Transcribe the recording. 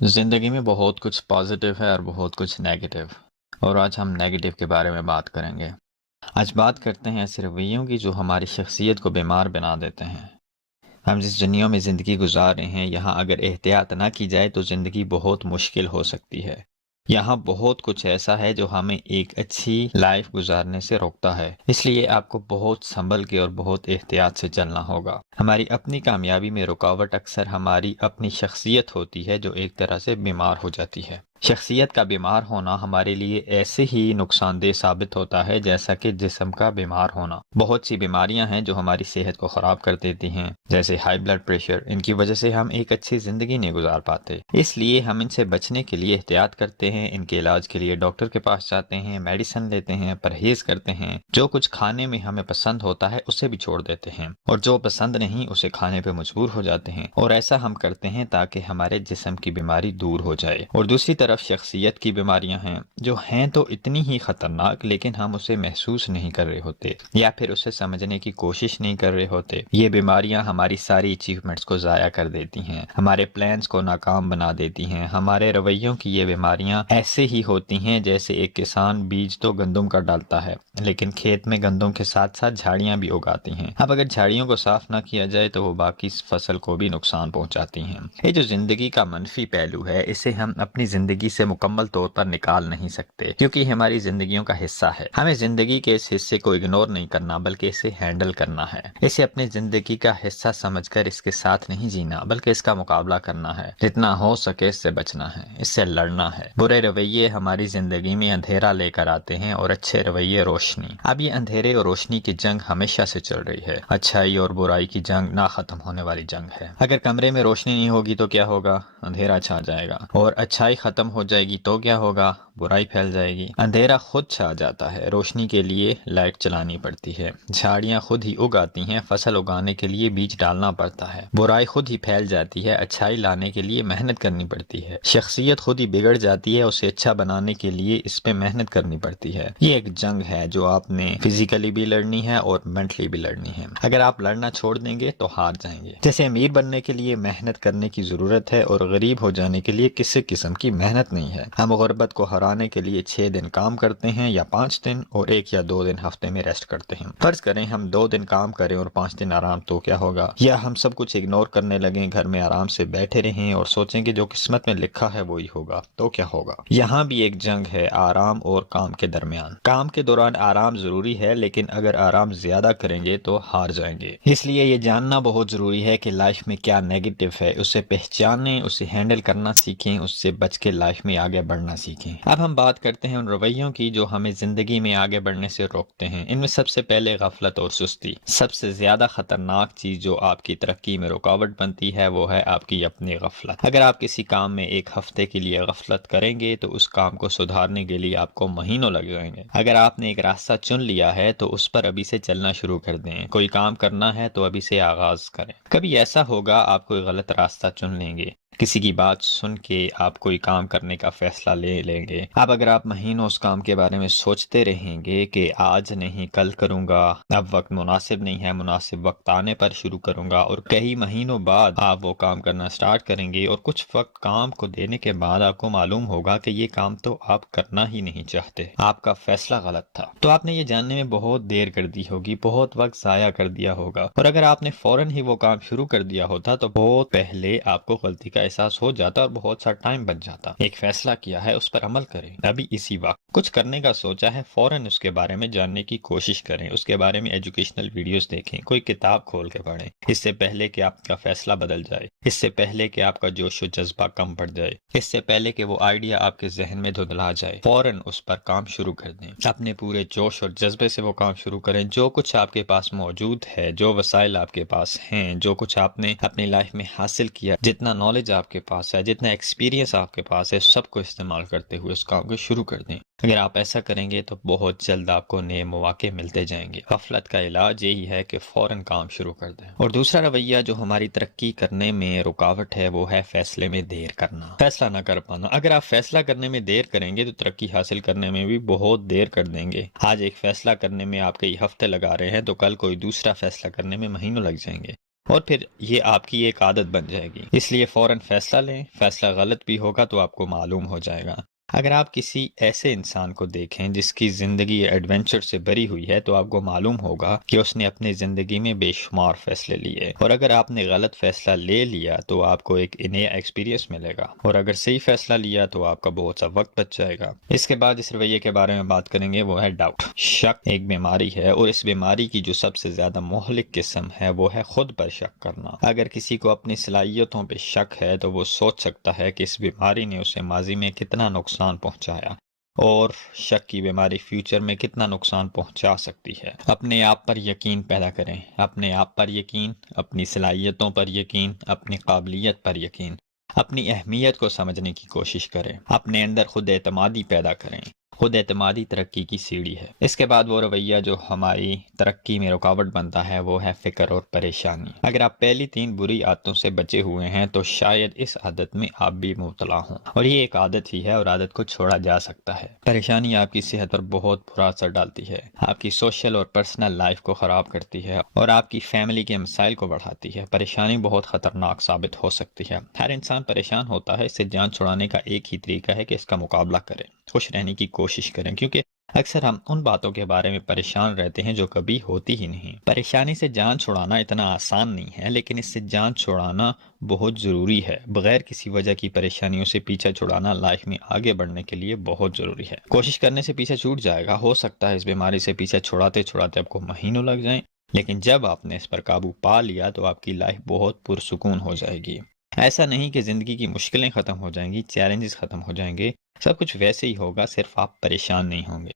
زندگی میں بہت کچھ پازیٹیو ہے اور بہت کچھ نیگیٹو، اور آج ہم نیگیٹو کے بارے میں بات کریں گے۔ آج بات کرتے ہیں ایسے رویوں کی جو ہماری شخصیت کو بیمار بنا دیتے ہیں۔ ہم جس دنیا میں زندگی گزار رہے ہیں، یہاں اگر احتیاط نہ کی جائے تو زندگی بہت مشکل ہو سکتی ہے۔ یہاں بہت کچھ ایسا ہے جو ہمیں ایک اچھی لائف گزارنے سے روکتا ہے، اس لیے آپ کو بہت سنبھل کے اور بہت احتیاط سے چلنا ہوگا۔ ہماری اپنی کامیابی میں رکاوٹ اکثر ہماری اپنی شخصیت ہوتی ہے جو ایک طرح سے بیمار ہو جاتی ہے۔ شخصیت کا بیمار ہونا ہمارے لیے ایسے ہی نقصان دہ ثابت ہوتا ہے جیسا کہ جسم کا بیمار ہونا۔ بہت سی بیماریاں ہیں جو ہماری صحت کو خراب کر دیتی ہیں، جیسے ہائی بلڈ پریشر۔ ان کی وجہ سے ہم ایک اچھی زندگی نہیں گزار پاتے، اس لیے ہم ان سے بچنے کے لیے احتیاط کرتے ہیں۔ ان کے علاج کے لیے ڈاکٹر کے پاس جاتے ہیں، میڈیسن لیتے ہیں، پرہیز کرتے ہیں۔ جو کچھ کھانے میں ہمیں پسند ہوتا ہے اسے بھی چھوڑ دیتے ہیں، اور جو پسند نہیں اسے کھانے پہ مجبور ہو جاتے ہیں، اور ایسا ہم کرتے ہیں تاکہ ہمارے جسم کی بیماری دور ہو جائے۔ اور دوسری طرف شخصیت کی بیماریاں ہیں جو ہیں تو اتنی ہی خطرناک، لیکن ہم اسے محسوس نہیں کر رہے ہوتے یا پھر اسے سمجھنے کی کوشش نہیں کر رہے ہوتے۔ یہ بیماریاں ہماری ساری اچیومنٹس کو ضائع کر دیتی ہیں، ہمارے پلانس کو ناکام بنا دیتی ہیں۔ ہمارے رویوں کی یہ بیماریاں ایسے ہی ہوتی ہیں جیسے ایک کسان بیج تو گندم کا ڈالتا ہے، لیکن کھیت میں گندم کے ساتھ ساتھ جھاڑیاں بھی اگاتی ہیں۔ اب اگر جھاڑیوں کو صاف نہ کیا جائے تو وہ باقی فصل کو بھی نقصان پہنچاتی ہیں۔ یہ جو زندگی کا منفی پہلو ہے، اسے ہم اپنی زندگی سے مکمل طور پر نکال نہیں سکتے، کیونکہ یہ ہماری زندگیوں کا حصہ ہے۔ ہمیں زندگی کے اس حصے کو اگنور نہیں کرنا بلکہ اسے ہینڈل کرنا ہے۔ اسے اپنی زندگی کا حصہ سمجھ کر اس کے ساتھ نہیں جینا بلکہ اس کا مقابلہ کرنا ہے۔ جتنا ہو سکے اس سے بچنا ہے، اس سے لڑنا ہے۔ برے رویے ہماری زندگی میں اندھیرا لے کر آتے ہیں اور اچھے رویے روشنی۔ اب یہ اندھیرے اور روشنی کی جنگ ہمیشہ سے چل رہی ہے۔ اچھائی اور برائی کی جنگ نہ ختم ہونے والی جنگ ہے۔ اگر کمرے میں روشنی نہیں ہوگی تو کیا ہوگا؟ اندھیرا چھا جائے گا، اور اچھائی ختم ہو جائے گی تو کیا ہوگا؟ برائی پھیل جائے گی۔ اندھیرا خود چھا جاتا ہے، روشنی کے لیے لائٹ چلانی پڑتی ہے۔ جھاڑیاں خود ہی اگاتی ہیں، فصل اگانے کے لیے بیج ڈالنا پڑتا ہے۔ برائی خود ہی پھیل جاتی ہے، اچھائی لانے کے لیے محنت کرنی پڑتی ہے۔ شخصیت خود ہی بگڑ جاتی ہے، اسے اچھا بنانے کے لیے اس پہ محنت کرنی پڑتی ہے۔ یہ ایک جنگ ہے جو آپ نے فزیکلی بھی لڑنی ہے اور مینٹلی بھی لڑنی ہے۔ اگر آپ لڑنا چھوڑ دیں گے تو ہار جائیں گے۔ جیسے امیر بننے کے لیے محنت کرنے کی ضرورت ہے اور غریب ہو جانے کے لیے کسی قسم کی محنت نہیں ہے۔ ہم غربت کو ہرانے کے لیے 6 دن کام کرتے ہیں یا 5 دن، اور 1 یا 2 دن ہفتے میں ریسٹ کرتے ہیں۔ فرض کریں ہم 2 دن کام کریں اور 5 دن آرام، تو کیا ہوگا؟ یا ہم سب کچھ اگنور کرنے لگیں، گھر میں آرام سے بیٹھے رہیں اور سوچیں کہ جو قسمت میں لکھا ہے وہی ہوگا، تو کیا ہوگا؟ یہاں بھی ایک جنگ ہے آرام اور کام کے درمیان۔ کام کے دوران آرام ضروری ہے، لیکن اگر آرام زیادہ کریں گے تو ہار جائیں گے۔ اس لیے یہ جاننا بہت ضروری ہے کہ لائف میں کیا نیگیٹو ہے، اسے پہچانیں، اسے ہینڈل کرنا سیکھیں، اس سے بچ کے لائف میں آگے بڑھنا سیکھیں۔ اب ہم بات کرتے ہیں ان رویوں کی جو ہمیں زندگی میں آگے بڑھنے سے روکتے ہیں۔ ان میں سب سے پہلے غفلت اور سستی۔ سب سے زیادہ خطرناک چیز جو آپ کی ترقی میں رکاوٹ بنتی ہے وہ ہے آپ کی اپنی غفلت۔ اگر آپ کسی کام میں ایک ہفتے کے لیے غفلت کریں گے تو اس کام کو سدھارنے کے لیے آپ کو مہینوں لگ جائیں گے۔ اگر آپ نے ایک راستہ چن لیا ہے تو اس پر ابھی سے چلنا شروع کر دیں۔ کوئی کام کرنا ہے تو ابھی سے آغاز کریں۔ کبھی ایسا ہوگا آپ کوئی غلط راستہ چن لیں گے، کسی کی بات سن کے آپ کوئی کام کرنے کا فیصلہ لے لیں گے۔ اب اگر آپ مہینوں اس کام کے بارے میں سوچتے رہیں گے کہ آج نہیں کل کروں گا، اب وقت مناسب نہیں ہے، مناسب وقت آنے پر شروع کروں گا، اور کئی مہینوں بعد آپ وہ کام کرنا سٹارٹ کریں گے، اور کچھ وقت کام کو دینے کے بعد آپ کو معلوم ہوگا کہ یہ کام تو آپ کرنا ہی نہیں چاہتے، آپ کا فیصلہ غلط تھا، تو آپ نے یہ جاننے میں بہت دیر کر دی ہوگی، بہت وقت ضائع کر دیا ہوگا۔ اور اگر آپ نے فوراً ہی وہ کام شروع کر دیا ہوتا تو بہت پہلے آپ کو غلطی کا احساس ہو جاتا اور بہت سا ٹائم بچ جاتا۔ ایک فیصلہ کیا ہے اس پر عمل کریں، ابھی اسی وقت۔ کچھ کرنے کا سوچا ہے، فوراً اس کے بارے میں جاننے کی کوشش کریں، اس کے بارے میں ایجوکیشنل ویڈیوز دیکھیں، کوئی کتاب کھول کے پڑھیں، اس سے پہلے کہ آپ کا فیصلہ بدل جائے، اس سے پہلے کہ آپ کا جوش و جذبہ کم پڑ جائے، اس سے پہلے کہ وہ آئیڈیا آپ کے ذہن میں دھندلا جائے، فوراً اس پر کام شروع کر دیں۔ اپنے پورے جوش اور جذبے سے وہ کام شروع کریں۔ جو کچھ آپ کے پاس موجود ہے، جو وسائل آپ کے پاس ہیں، جو کچھ آپ نے اپنی لائف میں حاصل کیا، جتنا نالج آپ کے پاس ہے، جتنا ایکسپیرینس آپ کے پاس ہے، سب کو استعمال کرتے ہوئے اس کام کو شروع کر دیں۔ اگر آپ ایسا کریں گے تو بہت جلد آپ کو نئے مواقع ملتے جائیں گے۔ غفلت کا علاج یہی ہے کہ فوراً کام شروع کر دیں۔ اور دوسرا رویہ جو ہماری ترقی کرنے میں رکاوٹ ہے وہ ہے فیصلے میں دیر کرنا، فیصلہ نہ کر پانا۔ اگر آپ فیصلہ کرنے میں دیر کریں گے تو ترقی حاصل کرنے میں بھی بہت دیر کر دیں گے۔ آج ایک فیصلہ کرنے میں آپ کئی ہفتے لگا رہے ہیں تو کل کوئی دوسرا فیصلہ کرنے میں مہینوں لگ جائیں گے۔ اور پھر یہ آپ کی ایک عادت بن جائے گی۔ اس لیے فوراً فیصلہ لیں، فیصلہ غلط بھی ہوگا تو آپ کو معلوم ہو جائے گا۔ اگر آپ کسی ایسے انسان کو دیکھیں جس کی زندگی ایڈونچر سے بھری ہوئی ہے تو آپ کو معلوم ہوگا کہ اس نے اپنی زندگی میں بے شمار فیصلے لیے، اور اگر آپ نے غلط فیصلہ لے لیا تو آپ کو ایک نیا ایکسپیرینس ملے گا، اور اگر صحیح فیصلہ لیا تو آپ کا بہت سا وقت بچ جائے گا۔ اس کے بعد اس رویے کے بارے میں بات کریں گے، وہ ہے ڈاؤٹ۔ شک ایک بیماری ہے، اور اس بیماری کی جو سب سے زیادہ مہلک قسم ہے وہ ہے خود پر شک کرنا۔ اگر کسی کو اپنی صلاحیتوں پہ شک ہے تو وہ سوچ سکتا ہے کہ اس بیماری نے اسے ماضی میں کتنا نقصان پہنچایا، اور شک کی بیماری فیوچر میں کتنا نقصان پہنچا سکتی ہے۔ اپنے آپ پر یقین پیدا کریں، اپنے آپ پر یقین، اپنی صلاحیتوں پر یقین، اپنی قابلیت پر یقین، اپنی اہمیت کو سمجھنے کی کوشش کریں، اپنے اندر خود اعتمادی پیدا کریں۔ خود اعتمادی ترقی کی سیڑھی ہے۔ اس کے بعد وہ رویہ جو ہماری ترقی میں رکاوٹ بنتا ہے وہ ہے فکر اور پریشانی۔ اگر آپ پہلی 3 بری عادتوں سے بچے ہوئے ہیں تو شاید اس عادت میں آپ بھی مبتلا ہوں، اور یہ ایک عادت ہی ہے اور عادت کو چھوڑا جا سکتا ہے۔ پریشانی آپ کی صحت پر بہت برا اثر ڈالتی ہے، آپ کی سوشل اور پرسنل لائف کو خراب کرتی ہے، اور آپ کی فیملی کے مسائل کو بڑھاتی ہے۔ پریشانی بہت خطرناک ثابت ہو سکتی ہے۔ ہر انسان پریشان ہوتا ہے، اس سے جان چھڑانے کا ایک ہی طریقہ ہے کہ اس کا مقابلہ کریں، خوش رہنے کی کوشش کریں، کیونکہ اکثر ہم ان باتوں کے بارے میں پریشان رہتے ہیں جو کبھی ہوتی ہی نہیں۔ پریشانی سے جان چھڑانا اتنا آسان نہیں ہے، لیکن اس سے جان چھڑانا بہت ضروری ہے۔ بغیر کسی وجہ کی پریشانیوں سے پیچھا چھڑانا لائف میں آگے بڑھنے کے لیے بہت ضروری ہے۔ کوشش کرنے سے پیچھا چھوٹ جائے گا، ہو سکتا ہے اس بیماری سے پیچھا چھڑاتے چھڑاتے آپ کو مہینوں لگ جائیں، لیکن جب آپ نے اس پر قابو پا لیا تو آپ کی لائف بہت پرسکون ہو جائے گی۔ ایسا نہیں کہ زندگی کی مشکلیں ختم ہو جائیں گی، چیلنجز ختم ہو جائیں گے، سب کچھ ویسے ہی ہوگا، صرف آپ پریشان نہیں ہوں گے۔